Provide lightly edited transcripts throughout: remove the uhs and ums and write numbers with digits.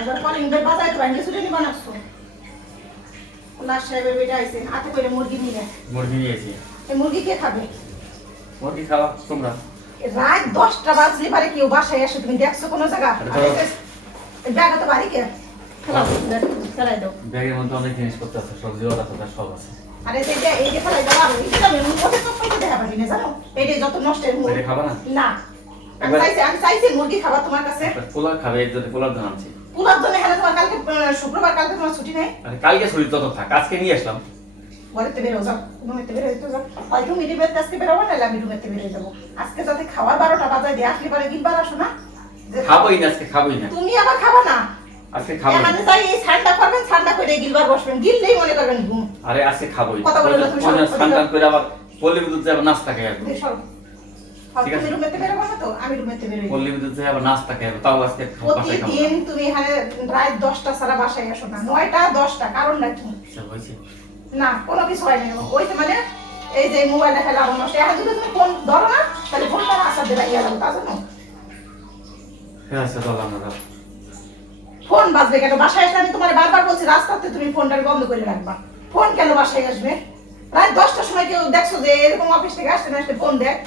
একবার calling bell বাজাইতে ভাঙ্গে ছুটে নিবা নাকছো লাস্ট সাহেবের বেটা আইছে হাতে করে মুরগি নিয়ে নিয়েছি। এই মুরগি কে খাবে? মুরগি খাওয়া তোমরা? রাত 10টা বাজলে পারে কেউ বাসায় আসে, তুমি দেখছো কোনো জায়গা? ব্যাগ তো বাড়ি কে ফেলাই দাও। ব্যাগের মধ্যে অনেক জিনিসপত্র আছে, সবজি ওটা সব আছে। আরে এই যে ফেলাই দাও, আর এইটা আমি মুখে তো পাইতে দেখা পারি না, জানো? এইটা যত নষ্টের মুখ। এটা খাবা না? না, আমি চাইছি মুরগি খাবা তোমার কাছে। পোলা খাবে, এই জন্য পোলার জন্য আনছি। পোলার জন্য হলে তোমার কালকে শুক্রবার, কালকে তোমার ছুটি নেই? আরে কালকে ছুটি তো থাক, আজকে নিয়ে আসলাম। ঘরেতে বেরো যাও, রুমেতে বেরো যাও। হয়তো মিডিমেতে আজকে বেরোবো, নাহলে আমি রুমেতে বেরিয়ে যাবো। আজকে যাতে খাওয়ার 12টা বাজায় দিয়ে আসলে পরে গিলবার আসো না। খাবোই না আজকে, খাবোই না। তুমি আবার খাবা না? আজকে খাবো। এখানে যাই এই ঠান্ডা করবেন, ঠান্ডা করে গিলবার বসবেন, গিললেই মনে করবেন ঘুম। আরে আজকে খাবোই। কথা বলে না তুমি, ঠান্ডা করে আবার পল্লী বিদ্যুৎ যাবে, নাস্তা খেয়ে আসবো। ঠিক আছে, তুমি রুমেতে বেরোবো না তো আমি রুমেতে বেরোই। পল্লী বিদ্যুৎ যাবে আবার নাস্তা খেয়ে আসবো, তাও আজকে বাসায় খাবো। প্রতিদিন তুমি এখানে রাত 10টা ছাড়া বাসায় আসো না, 9টা 10টা, কারণ নাকি? সব হয়েছে না, কোনো কিছু হয় না। ওইতে মানে এই যে মোবাইলটা খেলা আমার নষ্ট, এখন যদি তুমি ফোন ধরো না তাহলে ফোনটা আসার দিলা ইয়া যাবো, তা জানো? হ্যাঁ আচ্ছা চল আমরা যাবো। ফোন বাজবে কেন? বাসায় আসলে আমি তোমার বারবার বলছি রাস্তাতে তুমি ফোনটা বন্ধ করে রাখবা। ফোন কেন বাসায় আসবে? রাত 10টার সময় কেউ দেখছো যে এরকম অফিস থেকে আসতে না আসতে ফোন দেয়?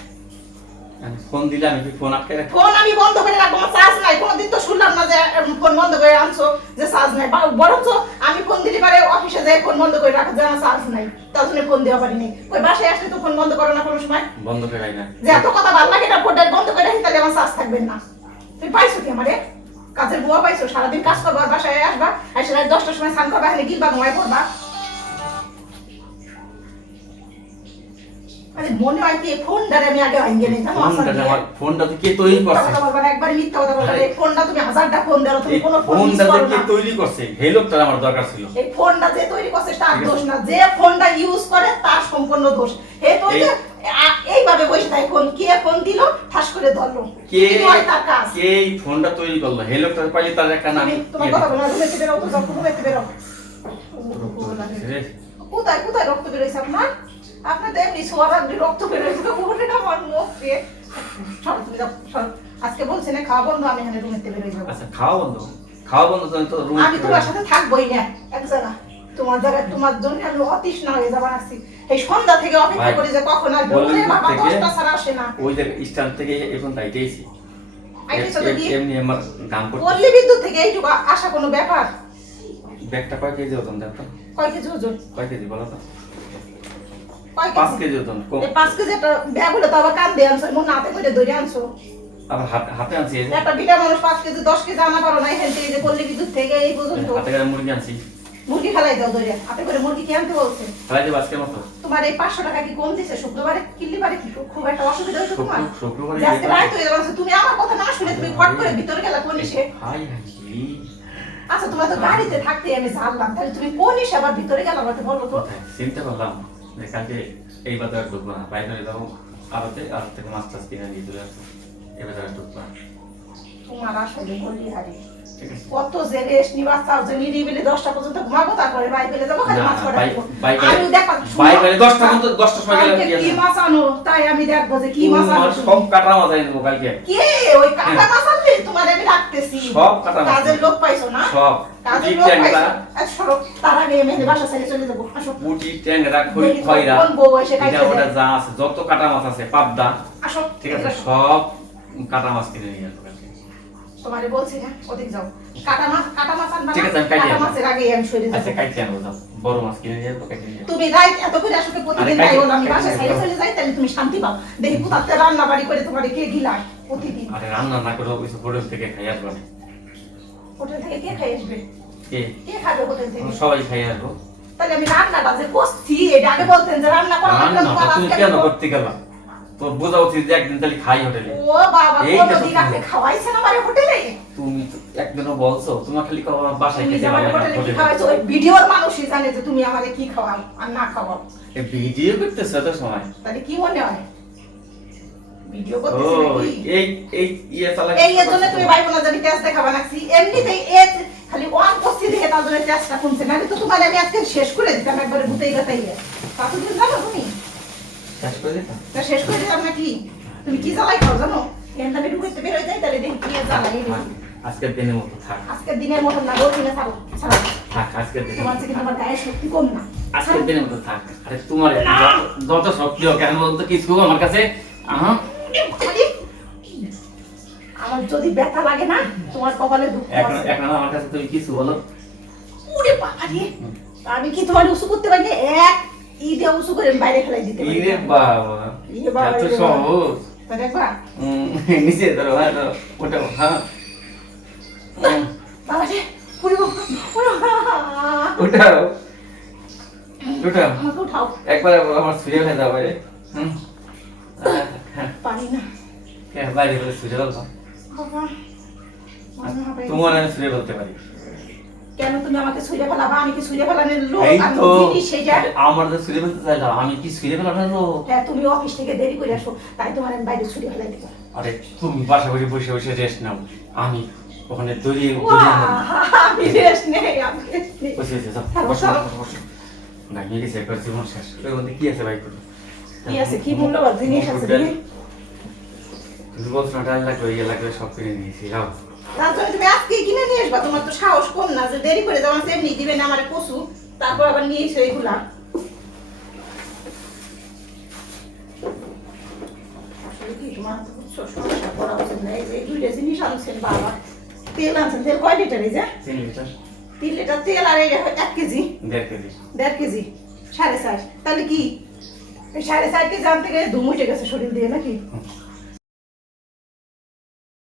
ফোন দিলে আমি ফোন আটকে রাখি? ফোন আমি বন্ধ করে রাখবো, আমার চার্জ নাই। কোনোদিন তো শুনলাম না যে ফোন বন্ধ করে আনছো যে চার্জ নাই। বরঞ্চ আমি ফোন দিলে পারে অফিসে যাই ফোন বন্ধ করে রাখা, যে আমার চার্জ নাই, তার জন্য ফোন দেওয়া পারিনি। ওই বাসায় আসলে তো ফোন বন্ধ করো না কোনো সময়? বন্ধ করে রাখি না। যে এত কথা ভালো লাগে না, ফোনটা বন্ধ করে রাখি, তাহলে আমার চার্জ থাকবে না। তুমি পাইছো কি আমারে? কাজের বুয়া পাইছো? সারাদিন কাজ করবা, বাসায় আসবা, এসে রাত 10টার সময় স্নান করবা, এখানে গিলবা, ঘুমায় পড়বা। আরে মনে হয় কি ফোনটারে আমি আগে ভাঙিয়ে নিই, জানো? ফোনটা তো কে তৈরি করছে? একবার মিথ্যা কথা বলবা, এই ফোনটা তুমি 1000টা ফোন দাও, তুমি কোনো ফোন ইউজ ফোনটা করো কে না। তৈরি করছে? এই লোকটা আমার দরকার ছিল। এই ফোনটা যে তৈরি করছে তার দোষ না, যে ফোনটা ইউজ করে তার সম্পূর্ণ দোষ। এই তো যে এইভাবে বসে থাকে, ফোন কে ফোন দিল ঠাস করে ধরলো, কে কি হয় তার কাজ? কে এই ফোনটা তৈরি করলো? এই লোকটা পাইলে তার একটা নাম। তোমার কথা বলো, রুমেতে বেরো তো, যাও রুমেতে বেরো। কোথায় কোথায় রক্ত বেরোইছে আপনার? আপনার তো এমনি সোয়ার রক্ত বেরোইছে, ওরে আমার মুখে। সরো তুমি যাও, সরো। আজকে বলছি না খাওয়া বন্ধ, আমি এখানে রুমেতে বেরোই যাবো। আচ্ছা খাওয়া বন্ধ? খাওয়া বন্ধ তো রুম। আমি তোমার সাথে থাকবোই না এক জায়গা। তোমার জায়গায় তোমার জন্য আমি অতৃষ্ণা হয়ে যাবার আসছি। এই সন্ধ্যা থেকে অপেক্ষা করি যে কখন আসবে। ওরে বাবা, 10টা ছাড়া আসে না। ওই যে স্ট্যান্ড থেকে এখন তাইতেইছি। আইতেছো তো কি? এমনি আমার গান করতে। পল্লী বিদ্যুৎ থেকে এইটুকু আসা কোনো ব্যাপার? ব্যাগটা কয় কেজি ওজন দেখো? কয় কেজি ওজন? কয় কেজি বলো তো? কয় 5 কেজি ওজন। এই 5 কেজি একটা ব্যাগ হলে তো আবার কান দিয়ে আনছো, মন হাতে করে ধরে আনছো। আবার হাতে আনছি এই যে। একটা বিটা মানুষ 5 কেজি 10 কেজি আনা পারো না, এখান থেকে যে পল্লী বিদ্যুৎ থেকে এই পর্যন্ত। হাতে করে মুরগি আনছি। মুরগি ফেলাই দাও ধরে, হাতে করে মুরগি কি আনতে বলছে? ফেলাই দেব আজকের মতো। তোমার এই 500 টাকা কি কম দিছে? শুক্রবারে কিনলে পারে কি খুব একটা অসুবিধা হইতো তোমার? শুক্রবারে আজকে রাত হয়ে যাচ্ছে, তুমি আমার কথা না শুনে তুমি ফট করে ভিতরে গেলা কোন এসে? High high. আচ্ছা তোমার তো গাড়িতে থাকতে আমি জানলাম, তাহলে তুমি কোন এসে আবার ভিতরে গেলা বলতে বলো তো? চিন্তা করলাম যে কালকে এই বাজারে ঢুকবো না, বাইরে যাবো আড়তে, আর থেকে মাছ টাছ কিনে নিয়ে চলে আসবো। এই বাজারে ঢুকবো না। তোমার আসলে বলি হারি ঠিক আছে। কত যে রেস্ট নিবা চাও, যে নিরিবিলি 10টা পর্যন্ত ঘুমাবো, তারপরে বাইরে যাবো খালি মাছ করা দেবো। আমি দেখো বাইরে 10টা পর্যন্ত 10টার সময় গেলে কি মাছ আনো, তাই আমি দেখবো যে কি মাছ আনো। সব কাটা মাছ আনি দেবো কালকে। কে ওই কাটা মাছ আনলে? তোমার আমি রাখতেছি। সব কাটা মাছ। কাজের লোক পাইছো না? সব কাজের লোক পাইছো। আচ্ছা সরো, তার আগে আমি বাসা ছেড়ে চলে যাবো। আসো। পুটি, ট্যাংরা, খই, খয়রা, কোন বউ এসে এটা ওটা যা আছে যত কাটা মাছ আছে, পাবদা, আসো। ঠিক আছে, সব কাটা মাছ কিনে নিয়ে আসবো কালকে। তোমারে বলছি না ওদিক যাও, কাটা মাছ আনবা না? ঠিক আছে, আমি কাটি কাটা আনবো। মাছের আগে আমি সরে যাবো। আচ্ছা কাইতে আনবো, যাও বড় মাছ কিনে নিয়ে আসবো, কাইতে নিয়ে আসবো। তুমি রাত এত করে আসলে প্রতিদিন আরে তাই বলো, আমি কাটি বাসা ছেড়ে চলে যাই, তাহলে তুমি শান্তি পাও। দেখি কোথাতে রান্না বাড়ি করে তোমারে কে গিলায় প্রতিদিন। আরে রান্না না করে কিছু হোটেল থেকে খাই আসবো। হোটেল থেকে কে খাই আসবে? কে? কে খাবে হোটেল থেকে? সবাই খাই আসবো। তাহলে আমি রান্নাটা যে করছি এটা আগে বলতেন যে রান্না করা রান্না তোমার তুমি আজকে কেন করতে গেলা? তোর বোঝা উচিত যে একদিন তাহলে খাই হোটেলে। ও বাবা, এই তো কোনদিন আপনি খাওয়াইছেন আমারে হোটেলে? তুমি তো একদিনও বলছো তোমার খালি খাওয়া বাসায় তুমি খেতে যে আমারে পারবে না হোটেলে কি হোটেলে। খাওয়াইছো, ওই ভিডিওর মানুষই জানে যে তুমি আমারে কি খাওয়াও আর না খাওয়াও। এই ভিডিও করতেছ এত সময়? তাহলে কি মনে হয় ভিডিও ও করতেছি নাকি? এই এই ইয়ে চালা এই এর জন্য তুমি ভাইবো না যে আমি টেস্ট দেখাবা নাকি? এমনিতেই এ খালি ওয়ান করছি দেখে তার জন্য টেস্টটা কমছে না, তো তোমার আমি আজকে শেষ করে দিতাম একবারে ভূতেই গাতাইয়ে। তা তো তুমি জানো, তুমি শেষ করে দিতাম। তা শেষ করে দিতাম নাকি? তুমি কি জ্বালাই খাও জানো? এর নামে ঢুকতে বের হয়ে যায়, তাহলে দেখি কি জ্বালাই। আজকের দিনের মতো থাক। আজকের দিনের মতো না গো, তুমি ছাড়ো ছাড়ো। থাক আজকের দিনের তোমার মতো থেকে থাক। তোমার গায়ে শক্তি কম না। আজকের দিনের মতো থাক। আরে তোমার যত শক্তি হোক কেন বলতো কিছু আমার কাছে আরে, আমার যদি ব্যথা লাগে না তোমার কপালে দুঃখ এখন আছে। এখন আমার কাছে তুমি কিছু বলো। ওরে বাবা রে, আমি কি তোমার উঁচু করতে পারি না? এক ঈদে উঁচু করে আমি বাইরে ফেলাই দিতে পারি। ইরে বাবা, ইরে বাবা, এত ইরে বাবা। সহজ। তা দেখবা নিচে ধরো, হ্যাঁ ধরো, ওটাও, হ্যাঁ বাবা রে, ওরে বাবা, ওরে বাবা। ওটাও ওটাও আমাকে উঠাও। একবার আমার ছুঁয়ে ফেলে দাও বাইরে। পারি না বাইরে বলে ছুঁয়ে ফেলবো। বাবা, মনে হবে। তোমার আমি ছুঁয়ে ফেলতে পারি। কেন তুমি আমাকে ছুঁড়ে ফেলাবা? আমি কি ছুঁড়ে ফেলানোর লোক? এই আমি তো জিনিস সেটা। আমার তো ছুঁয়ে ফেলতে চাইলাম, আমি কি ছুঁয়ে ফেলানো লোক? হ্যাঁ, তুমি অফিস থেকে দেরি করে আসো, তাই তোমার আমি বাইরে ছুঁড়ে ফেলাই দিব। আরে তুমি বাসা বসে বসে বসে রেস্ট নাও, আমি ওখানে দড়িয়ে আমি রেস্ট নেই, আমি রেস্ট নেই। বসে বসে যাও, ছাড়ো, বসো ছাড়ো। বসো বসো। না নিয়ে গেছে একবার জীবন শেষ। ওই মধ্যে কি আছে ভাই? কি আছে? কি মূল্যবান জিনিস আছে দেখি? তুমি বলছো না ডাল লাগবে, ইয়ে লাগবে, সব কিনে নিয়েছি, যাও। তার জন্য তুমি আজকেই কিনে নিয়ে আসবা। তোমার তো সাহস কম না যে দেরি করে যাওয়া, এমনি দিবে না আমার কচু, তারপর আবার নিয়ে এসো এগুলা। আসলে কি তোমার তো বুঝছো, সমস্যা করা উচিত না। এই যে এই দুইটা জিনিস আনছেন বাবা। তেল আনছেন, তেল কয় লিটার? এই যে 3 লিটার 3 লিটার তেল, আর এই 1 কেজি, 1.5 কেজি। 1.5 কেজি, 4.5। তাহলে কি এই 4.5 কেজি আনতে গেলে ধুম উঠে গেছে শরীর দিয়ে নাকি?